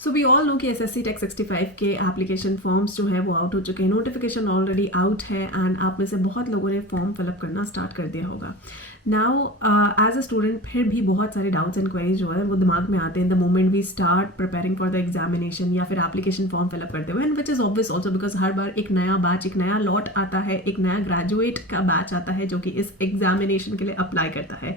So we all know कि SSC Tech 65 के application forms जो है वो आउट हो चुके हैं, नोटिफिकेशन ऑलरेडी आउट है एंड आप में से बहुत लोगों ने फॉर्म फिलअप करना स्टार्ट कर दिया होगा. नाउ एज अ स्टूडेंट फिर भी बहुत सारे डाउट्स एंड क्वेरीज जो है वो दिमाग में आते हैं the moment we start preparing for the examination या फिर एप्लीकेशन फॉर्म फिलअप करते हुए, and which is obvious also because हर बार एक नया बैच, एक नया लॉट आता है, एक नया ग्रेजुएट का बैच आता है जो कि इस एग्जामिनेशन के लिए अप्लाई करता है.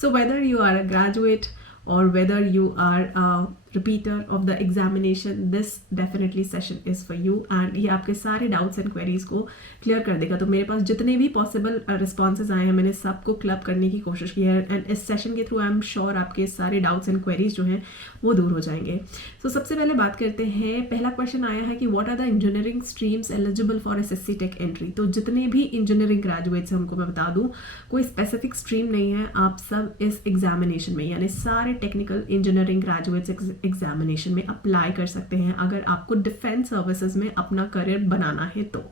So whether you are a graduate or whether you are a repeater of the examination, this definitely session is for you and ये आपके सारे doubts and queries को clear कर देगा. तो मेरे पास जितने भी possible responses आए हैं मैंने सबको क्लब करने की कोशिश की है एंड इस सेशन के थ्रू आई एम श्योर आपके सारे डाउट्स एंड क्वेरीज जो हैं वो दूर हो जाएंगे. तो सबसे पहले बात करते हैं, पहला क्वेश्चन आया है कि what are the engineering streams eligible for SSC tech entry. तो जितने भी इंजीनियरिंग ग्रेजुएट्स हैं उनको मैं बता दूँ कोई स्पेसिफिक स्ट्रीम नहीं है, आप सब इस एग्जामिनेशन में यानी सारे टेक्निकल इंजीनियरिंग ग्रेजुएट्स एग्जामिनेशन में अप्लाई कर सकते हैं अगर आपको डिफेंस सर्विसेज में अपना करियर बनाना है तो.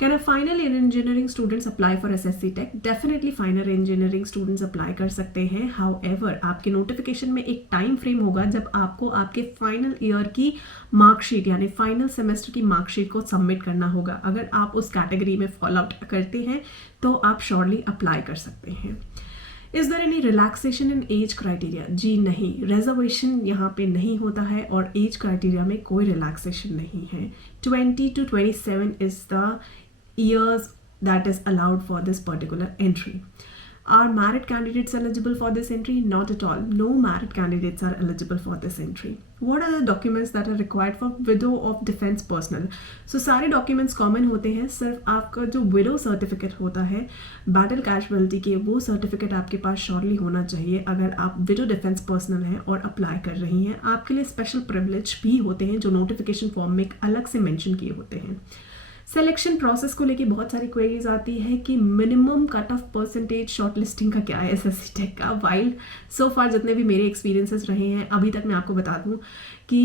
Can a final year engineering students apply for SSC Tech? Definitely final engineering students apply कर सकते हैं. However, आपके नोटिफिकेशन में एक टाइम फ्रेम होगा जब आपको आपके फाइनल ईयर की मार्कशीट यानी फाइनल सेमेस्टर की मार्कशीट को सबमिट करना होगा. अगर आप उस कैटेगरी में फॉलो आउट करते हैं तो आप श्योरली अप्लाई कर सकते हैं. Is there any relaxation in age criteria? जी नहीं, रिजर्वेशन यहाँ पे नहीं होता है और एज क्राइटेरिया में कोई रिलैक्सेशन नहीं है. 20 to 27 is the years that is allowed for this particular entry. Are married candidates eligible for this entry? Not at all. No married candidates are eligible for this entry. What are the documents that are required for widow of defense personnel? So सारे documents common होते हैं, सिर्फ आपका जो widow certificate होता है battle casualty के, वो certificate आपके पास surely होना चाहिए अगर आप widow defense personnel हैं और apply कर रही हैं. आपके लिए special privilege भी होते हैं जो notification form में एक अलग से mention किए होते हैं. सिलेक्शन प्रोसेस को लेके बहुत सारी क्वेरीज आती है कि minimum cut off percentage short listing का क्या है SSC टेक का. वाइल सो फार जितने भी मेरे एक्सपीरियंसेस रहे हैं अभी तक मैं आपको बता दूं कि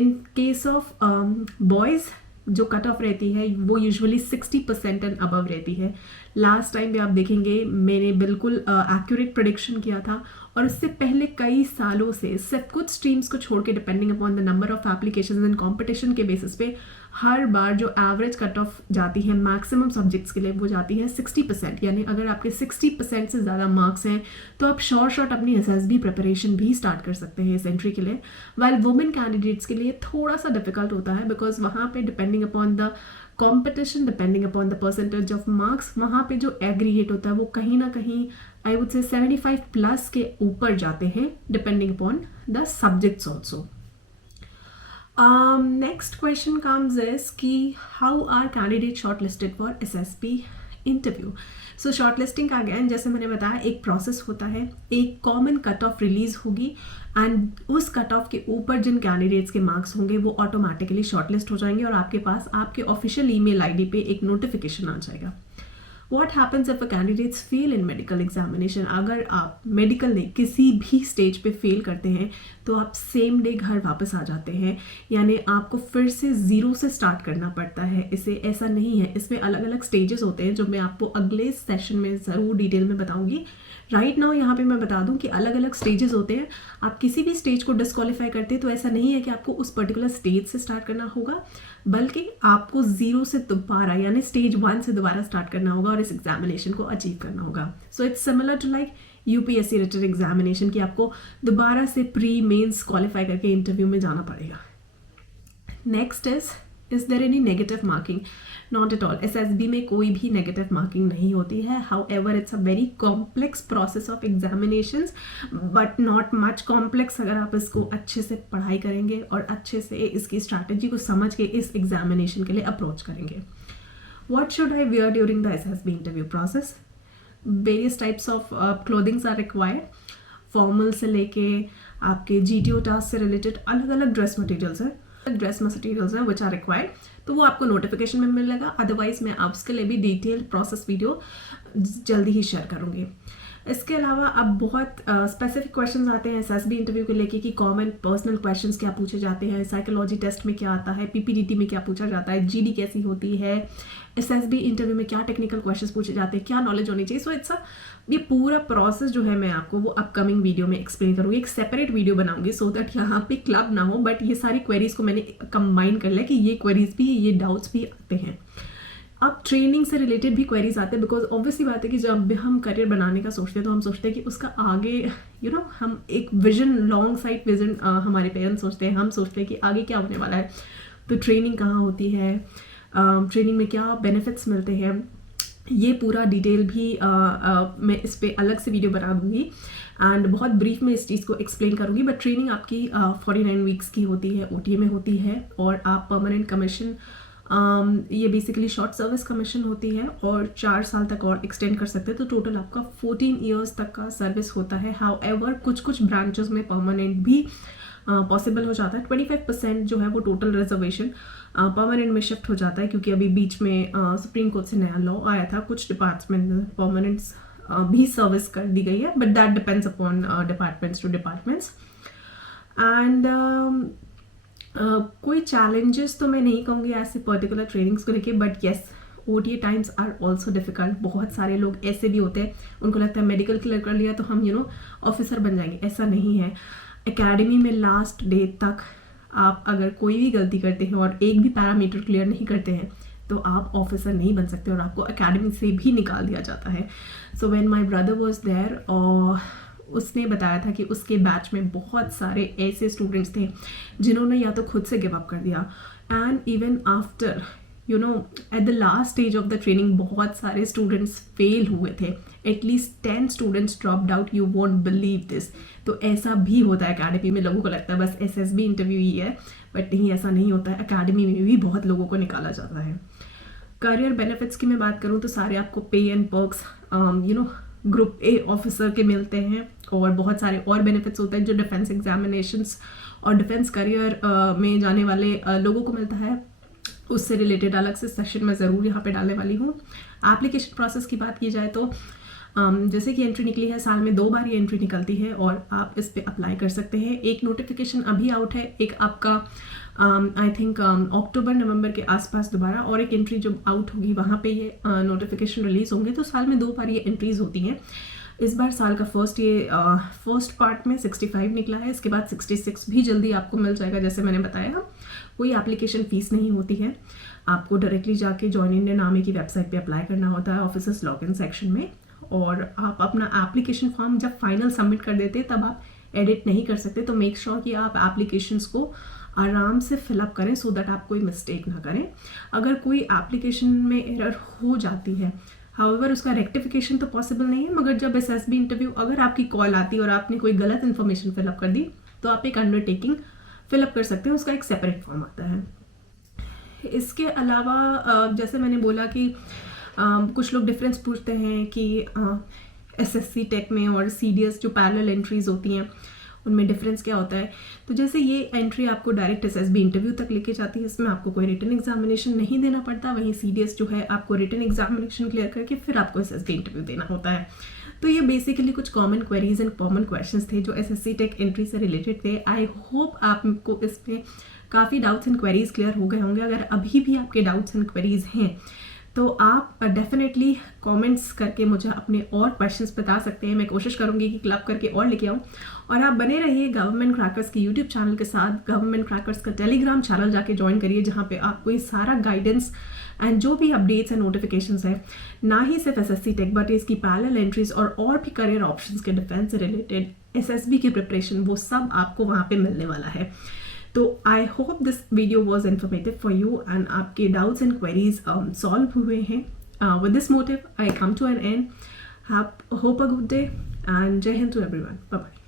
इन केस ऑफ बॉयज़ जो कट ऑफ रहती है वो यूजुअली 60% एंड अबव रहती है. लास्ट टाइम भी आप देखेंगे मैंने बिल्कुल एक्यूरेट प्रेडिक्शन किया था और उससे पहले कई सालों से सिर्फ कुछ स्ट्रीम्स को छोड़ के depending upon the number of applications and competition के बेसिस पे हर बार जो एवरेज कट ऑफ जाती है मैक्सिमम सब्जेक्ट्स के लिए वो जाती है 60%. यानी अगर आपके 60% से ज़्यादा मार्क्स हैं तो आप शॉर्ट अपनी SSB प्रिपरेशन भी स्टार्ट कर सकते हैं इस एंट्री के लिए. वाइल वुमेन कैंडिडेट्स के लिए थोड़ा सा डिफिकल्ट होता है बिकॉज वहाँ पे depending upon the competition, depending upon the percentage of marks, वहाँ पे जो एग्रीगेट होता है वो कहीं ना कहीं आई वुड से 75+ के ऊपर जाते हैं depending upon the subjects also. Next question comes is कि how are candidates shortlisted for SSB interview? So shortlisting का अगेन जैसे मैंने बताया एक प्रोसेस होता है, एक कॉमन कट ऑफ रिलीज होगी एंड उस कट ऑफ के ऊपर जिन कैंडिडेट्स के मार्क्स होंगे वो ऑटोमेटिकली शॉर्टलिस्ट हो जाएंगे और आपके पास आपके ऑफिशियल ईमेल आईडी पे एक नोटिफिकेशन आ जाएगा. What happens if a candidates fail in medical examination? अगर आप मेडिकल में किसी भी स्टेज पे फेल करते हैं तो आप सेम डे घर वापस आ जाते हैं, यानी आपको फिर से ज़ीरो से स्टार्ट करना पड़ता है. इसे ऐसा नहीं है, इसमें अलग अलग स्टेजेस होते हैं जो मैं आपको अगले सेशन में ज़रूर डिटेल में बताऊंगी. राइट नाउ यहाँ पे मैं बता दूं कि अलग अलग स्टेजेस होते हैं. आप किसी भी स्टेज को डिस्क्वालीफाई करते हैं तो ऐसा नहीं है कि आपको उस पर्टिकुलर स्टेज से स्टार्ट करना होगा, बल्कि आपको ज़ीरो से दोबारा यानी स्टेज 1 से दोबारा स्टार्ट करना होगा और इस एग्जामिनेशन को अचीव करना होगा. So it's similar to like UPSC written examination की आपको दोबारा से प्री मेंस क्वालिफाई करके इंटरव्यू में जाना पड़ेगा. Next is there any negative marking? Not at all. SSB में कोई भी नेगेटिव मार्किंग नहीं होती है. However it's a very complex process of examinations but not much complex अगर आप इसको अच्छे से पढ़ाई करेंगे और अच्छे से इसकी स्ट्रैटेजी को समझ के इस एग्जामिनेशन के लिए अप्रोच करेंगे. What should I wear during the SSB interview process? Various types of clothings are required. Formal से लेके आपके GTO टास्क से रिलेटेड अलग अलग ड्रेस मटेरियल्स हैं विच आर रिक्वायर्ड. तो वो आपको नोटिफिकेशन में मिलेगा. अदरवाइज मैं आपके लिए भी डिटेल प्रोसेस वीडियो जल्दी ही शेयर करूँगी. इसके अलावा अब बहुत स्पेसिफिक क्वेश्चंस आते हैं एसएसबी इंटरव्यू को लेके कि कॉमन पर्सनल क्वेश्चंस क्या पूछे जाते हैं, साइकोलॉजी टेस्ट में क्या आता है, पीपीडीटी में क्या पूछा जाता है, जीडी कैसी होती है, एसएसबी इंटरव्यू में क्या टेक्निकल क्वेश्चंस पूछे जाते हैं, क्या नॉलेज होनी चाहिए। सो इट्स ये पूरा प्रोसेस जो है मैं आपको वो अपकमिंग वीडियो में एक्सप्लेन करूँगी, एक सेपरेट वीडियो बनाऊंगी सो दैट यहाँ पे क्लब ना हो, बट ये सारी क्वेरीज को मैंने कंबाइन कर लिया कि ये क्वेरीज भी, ये डाउट्स भी आते हैं। अब ट्रेनिंग से रिलेटेड भी क्वेरीज आते हैं, बिकॉज ऑब्वियसली बात है कि जब हम करियर बनाने का सोचते हैं तो हम सोचते हैं कि उसका आगे हम एक विजन, लॉन्ग साइड विजन हमारे पेरेंट्स सोचते हैं, हम सोचते हैं कि आगे क्या होने वाला है, तो ट्रेनिंग कहाँ होती है, ट्रेनिंग में क्या बेनिफिट्स मिलते हैं, ये पूरा डिटेल भी मैं इस पर अलग से वीडियो बना दूंगी एंड बहुत ब्रीफ में इस चीज़ को एक्सप्लेन करूंगी। बट ट्रेनिंग आपकी 49 वीक्स की होती है, ओटीए में होती है, और आप परमानेंट कमीशन, ये बेसिकली शॉर्ट सर्विस कमीशन होती है और 4 साल तक और एक्सटेंड कर सकते हैं, तो टोटल आपका 14 ईयर्स तक का सर्विस होता है। हाउएवर कुछ ब्रांचेस में परमानेंट भी पॉसिबल हो जाता है। 25% जो है वो टोटल रिजर्वेशन परमानेंट में शिफ्ट हो जाता है, क्योंकि अभी बीच में सुप्रीम कोर्ट से नया लॉ आया था, कुछ डिपार्टमेंट में परमानेंट्स भी सर्विस कर दी गई है, but that depends upon departments to departments. And कोई चैलेंजेस तो मैं नहीं कहूँगी ऐसे पर्टिकुलर ट्रेनिंग्स को लेके, but yes OTA times are also difficult. बहुत सारे लोग ऐसे भी होते हैं, उनको लगता है मेडिकल क्लियर कर लिया तो हम ऑफिसर बन जाएंगे, ऐसा नहीं है। एकेडमी में लास्ट डे तक आप अगर कोई भी गलती करते हैं और एक भी पैरामीटर क्लियर नहीं करते हैं तो आप ऑफिसर नहीं बन सकते और आपको एकेडमी से भी निकाल दिया जाता है। So when my brother was there, और उसने बताया था कि उसके बैच में बहुत सारे ऐसे स्टूडेंट्स थे जिन्होंने या तो खुद से गिव अप कर दिया, and even after at the last stage of the training बहुत सारे स्टूडेंट्स फेल हुए थे। At least 10 students dropped out, you won't believe this. तो ऐसा भी होता है एकेडमी में। लोगों को लगता है बस एसएसबी इंटरव्यू ही है, बट नहीं, ऐसा नहीं होता है। एकेडमी में भी बहुत लोगों को निकाला जाता है। करियर बेनिफिट्स की मैं बात करूँ तो सारे आपको पे and perks group A officer के मिलते हैं, और बहुत सारे और बेनिफिट्स होते हैं जो डिफेंस एग्जामिनेशंस और डिफेंस करियर में जाने वाले लोगों को मिलता है। उससे रिलेटेड अलग से सेशन मैं ज़रूर यहाँ पे डालने वाली हूँ। एप्लीकेशन प्रोसेस की बात की जाए तो जैसे कि एंट्री निकली है, साल में 2 बार ये एंट्री निकलती है और आप इस पे अप्लाई कर सकते हैं। एक नोटिफिकेशन अभी आउट है, एक आपका आई थिंक अक्टूबर नवंबर के आसपास दोबारा, और एक एंट्री जब आउट होगी वहाँ पे ये नोटिफिकेशन रिलीज होंगे। तो साल में 2 बार ये एंट्रीज होती हैं। इस बार साल का फर्स्ट पार्ट में 65 निकला है, इसके बाद 66 भी जल्दी आपको मिल जाएगा। जैसे मैंने बताया, कोई एप्लीकेशन फ़ीस नहीं होती है, आपको डायरेक्टली जाके जॉइन इंडियन आर्मी की वेबसाइट पे अप्लाई करना होता है ऑफिसर्स लॉगिन सेक्शन में, और आप अपना एप्लीकेशन फॉर्म जब फाइनल सबमिट कर देते हैं तब आप एडिट नहीं कर सकते। तो मेक श्योर कि आप एप्लीकेशंस को आराम से फिलअप करें सो दैट आप कोई मिस्टेक ना करें। अगर कोई एप्लीकेशन में एरर हो जाती है, हाउएवर उसका रेक्टिफिकेशन तो पॉसिबल नहीं है, मगर जब एसएसबी इंटरव्यू अगर आपकी कॉल आती है और आपने कोई गलत इन्फॉर्मेशन फिलअप कर दी तो आप एक अंडरटेकिंग फिलअप कर सकते हैं, उसका एक सेपरेट फॉर्म आता है। इसके अलावा जैसे मैंने बोला कि कुछ लोग डिफरेंस पूछते हैं कि एसएससी टेक में और सीडीएस जो पैरेलल एंट्रीज होती हैं उनमें डिफरेंस क्या होता है। तो जैसे ये एंट्री आपको डायरेक्ट एसएसबी इंटरव्यू तक लेके जाती है, इसमें आपको कोई रिटन एग्जामिनेशन नहीं देना पड़ता। वहीं सीडीएस जो है आपको रिटन एग्जामिनेशन क्लियर करके फिर आपको एसएसबी इंटरव्यू देना होता है। तो ये बेसिकली कुछ common queries and common questions थे जो एसएससी टेक एंट्री से रिलेटेड थे। आई होप आपको इसमें काफ़ी डाउट्स एंड क्वेरीज क्लियर हो गए होंगे। अगर अभी भी आपके डाउट्स एंड क्वेरीज हैं तो आप डेफिनेटली कमेंट्स करके मुझे अपने और क्वेश्चंस बता सकते हैं। मैं कोशिश करूंगी कि क्लब करके और लेके आऊँ, और आप बने रहिए गवर्नमेंट क्रैकर्स के यूट्यूब चैनल के साथ। गवर्नमेंट क्रैकर्स का टेलीग्राम चैनल जाके ज्वाइन करिए, जहाँ पे आपको ये सारा गाइडेंस एंड जो भी अपडेट्स एंड नोटिफिकेशंस है, ना ही सिर्फ एसएससी टेक बट इसकी पैरेलल एंट्रीज और भी करियर ऑप्शंस के डिफेंस से रिलेटेड एसएसबी की प्रिपरेशन, वो सब आपको वहाँ पे मिलने वाला है। तो I hope this video was informative for you and आपके डाउट्स एंड क्वेरीज सॉल्व हुए हैं। With this motive I come to an end. Hope a good day and Jai Hind to everyone. Bye bye.